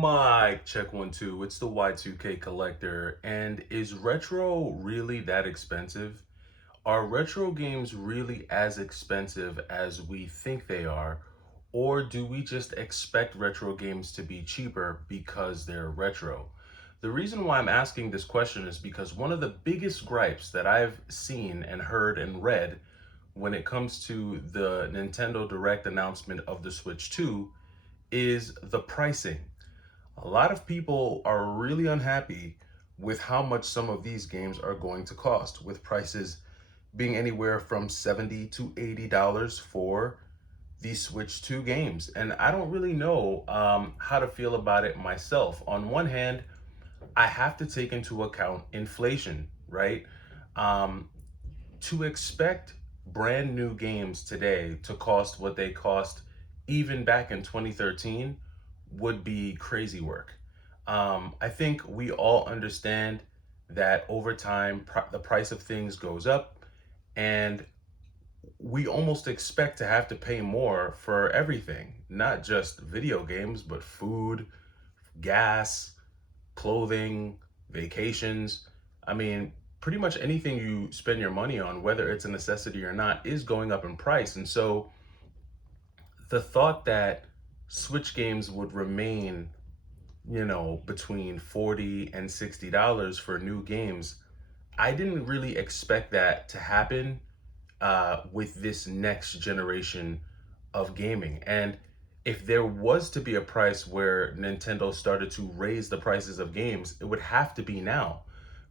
Mic check 1 2. It's the Y2K collector. And is retro really that expensive? Are retro games really as expensive as we think they are? Or do we just expect retro games to be cheaper because they're retro? The reason why I'm asking this question is because one of the biggest gripes that I've seen and heard and read when it comes to the Nintendo Direct announcement of the Switch 2 is the pricing. A lot of people are really unhappy with how much some of these games are going to cost, with prices being anywhere from $70 to $80 for the Switch 2 games. And I don't really know how to feel about it myself. On one hand, I have to take into account inflation, right? Um, to expect brand new games today to cost what they cost even back in 2013 would be crazy work. I think we all understand that over time, the price of things goes up, and we almost expect to have to pay more for everything, not just video games, but food, gas, clothing, vacations. I mean, pretty much anything you spend your money on, whether it's a necessity or not, is going up in price. And so the thought that Switch games would remain, between 40 and $60 for new games, I didn't really expect that to happen with this next generation of gaming. And if there was to be a price where Nintendo started to raise the prices of games, it would have to be now.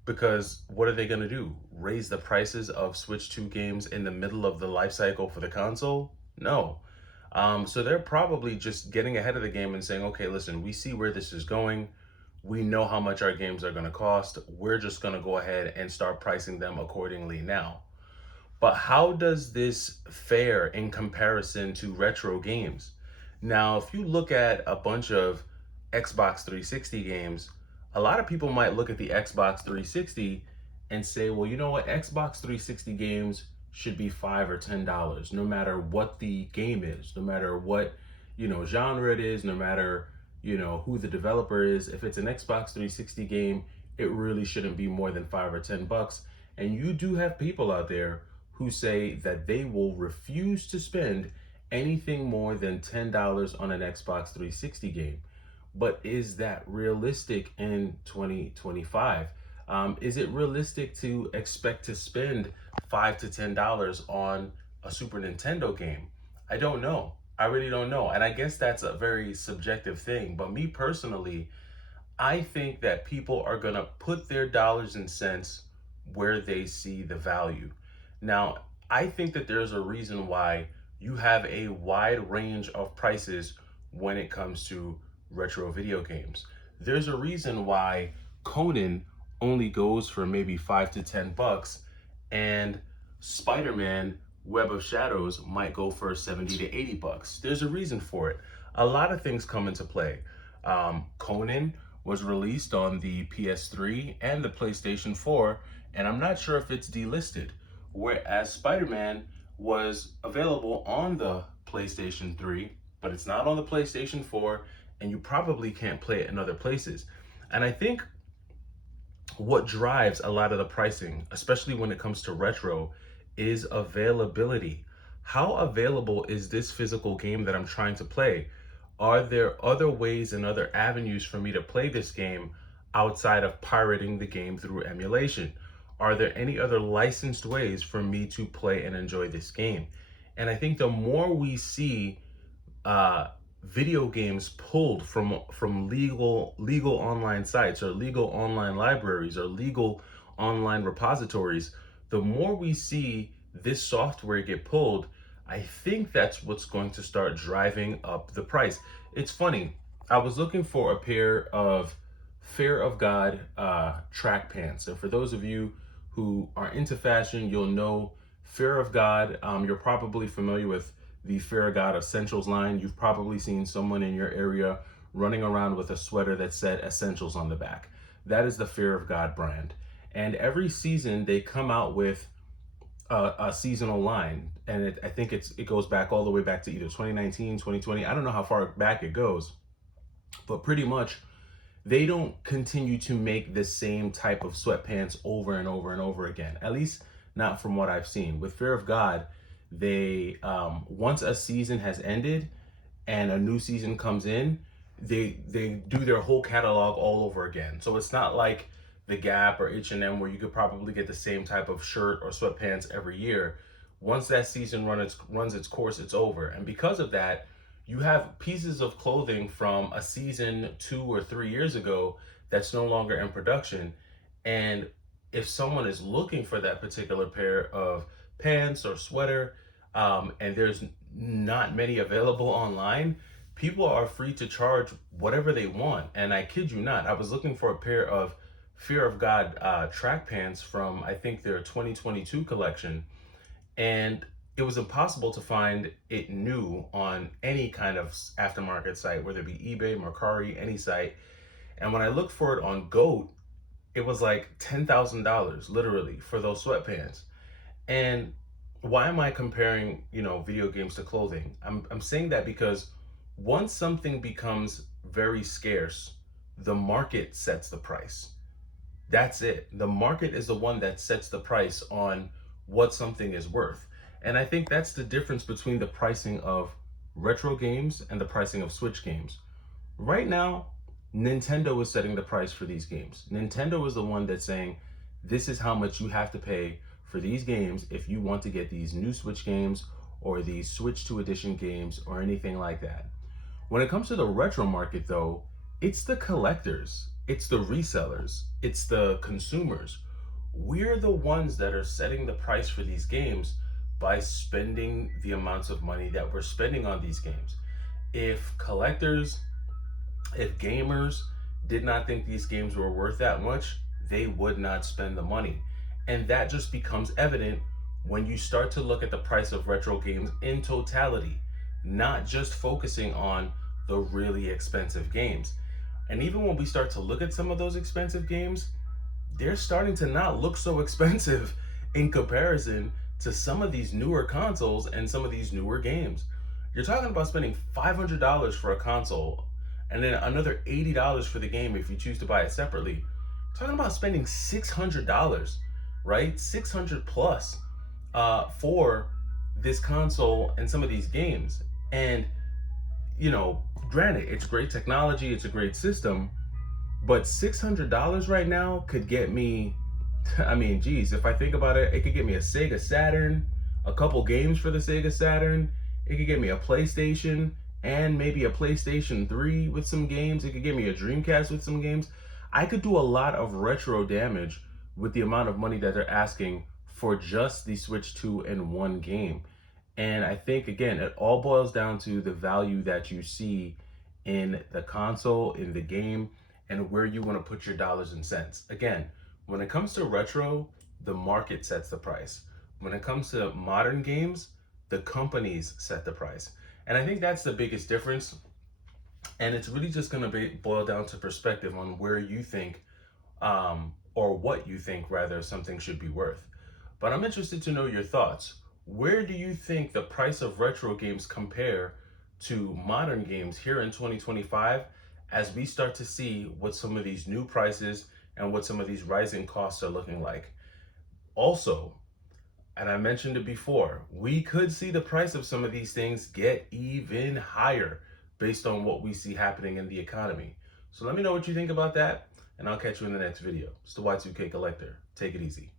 Because what are they going to do? Raise the prices of Switch 2 games in the middle of the life cycle for the console? No. So they're probably just getting ahead of the game and saying, okay, listen, we see where this is going. We know how much our games are going to cost. We're just going to go ahead and start pricing them accordingly now. But how does this fare in comparison to retro games? Now, if you look at a bunch of Xbox 360 games, a lot of people might look at the Xbox 360 and say, well, you know what? Xbox 360 games should be $5 or $10, no matter what the game is, no matter what, genre it is, no matter, who the developer is. If it's an Xbox 360 game, it really shouldn't be more than $5 or $10. And you do have people out there who say that they will refuse to spend anything more than $10 on an Xbox 360 game. But is that realistic in 2025? Is it realistic to expect to spend $5 to $10 on a Super Nintendo game? I don't know. I really don't know. And I guess that's a very subjective thing. But me personally, I think that people are going to put their dollars and cents where they see the value. Now, I think that there's a reason why you have a wide range of prices when it comes to retro video games. There's a reason why Conan only goes for maybe $5 to $10, and Spider-Man Web of Shadows might go for $70 to $80. There's a reason for it. A lot of things come into play. Conan was released on the PS3 and the PlayStation 4, and I'm not sure if it's delisted. Whereas Spider-Man was available on the PlayStation 3, but it's not on the PlayStation 4, and you probably can't play it in other places. And I think what drives a lot of the pricing, especially when it comes to retro, is availability. How available is this physical game that I'm trying to play? Are there other ways and other avenues for me to play this game outside of pirating the game through emulation? Are there any other licensed ways for me to play and enjoy this game? And I think the more we see video games pulled from legal online sites or legal online libraries or legal online repositories, the more we see this software get pulled, I think that's what's going to start driving up the price. It's funny. I was looking for a pair of Fear of God track pants. And for those of you who are into fashion, you'll know Fear of God. You're probably familiar with the Fear of God Essentials line. You've probably seen someone in your area running around with a sweater that said Essentials on the back. That is the Fear of God brand. And every season they come out with a seasonal line. And I think it goes back all the way back to either 2019, 2020. I don't know how far back it goes. But pretty much, they don't continue to make the same type of sweatpants over and over and over again. At least not from what I've seen. With Fear of God, they once a season has ended and a new season comes in, they do their whole catalog all over again. So it's not like the Gap or H&M where you could probably get the same type of shirt or sweatpants every year. Once that season runs its course, it's over. And because of that, you have pieces of clothing from a season 2 or 3 years ago that's no longer in production. And if someone is looking for that particular pair of pants or sweater, and there's not many available online, people are free to charge whatever they want. And I kid you not, I was looking for a pair of Fear of God track pants from, I think, their 2022 collection, and it was impossible to find it new on any kind of aftermarket site, whether it be eBay, Mercari, any site. And when I looked for it on Goat, it was like $10,000 literally for those sweatpants. And why am I comparing, video games to clothing? I'm saying that because once something becomes very scarce, the market sets the price. That's it. The market is the one that sets the price on what something is worth. And I think that's the difference between the pricing of retro games and the pricing of Switch games. Right now, Nintendo is setting the price for these games. Nintendo is the one that's saying, this is how much you have to pay for these games if you want to get these new Switch games or these Switch 2 edition games or anything like that. When it comes to the retro market, though, it's the collectors, it's the resellers, it's the consumers. We're the ones that are setting the price for these games by spending the amounts of money that we're spending on these games. If collectors, if gamers did not think these games were worth that much, they would not spend the money. And that just becomes evident when you start to look at the price of retro games in totality, not just focusing on the really expensive games. And even when we start to look at some of those expensive games, they're starting to not look so expensive in comparison to some of these newer consoles and some of these newer games. You're talking about spending $500 for a console and then another $80 for the game if you choose to buy it separately. You're talking about spending $600, right? 600 plus for this console and some of these games. And, granted, it's great technology, it's a great system, but $600 right now could get me, I mean, geez, if I think about it, it could get me a Sega Saturn, a couple games for the Sega Saturn. It could get me a PlayStation and maybe a PlayStation 3 with some games. It could get me a Dreamcast with some games. I could do a lot of retro damage with the amount of money that they're asking for just the Switch 2 and 1 game. And I think, again, it all boils down to the value that you see in the console, in the game, and where you want to put your dollars and cents. Again, when it comes to retro, the market sets the price. When it comes to modern games, the companies set the price. And I think that's the biggest difference. And it's really just going to boil down to perspective on where you think, or what you think, rather, something should be worth. But I'm interested to know your thoughts. Where do you think the price of retro games compare to modern games here in 2025 as we start to see what some of these new prices and what some of these rising costs are looking like? Also, and I mentioned it before, we could see the price of some of these things get even higher based on what we see happening in the economy. So let me know what you think about that, and I'll catch you in the next video. It's the Y2K Collector. Take it easy.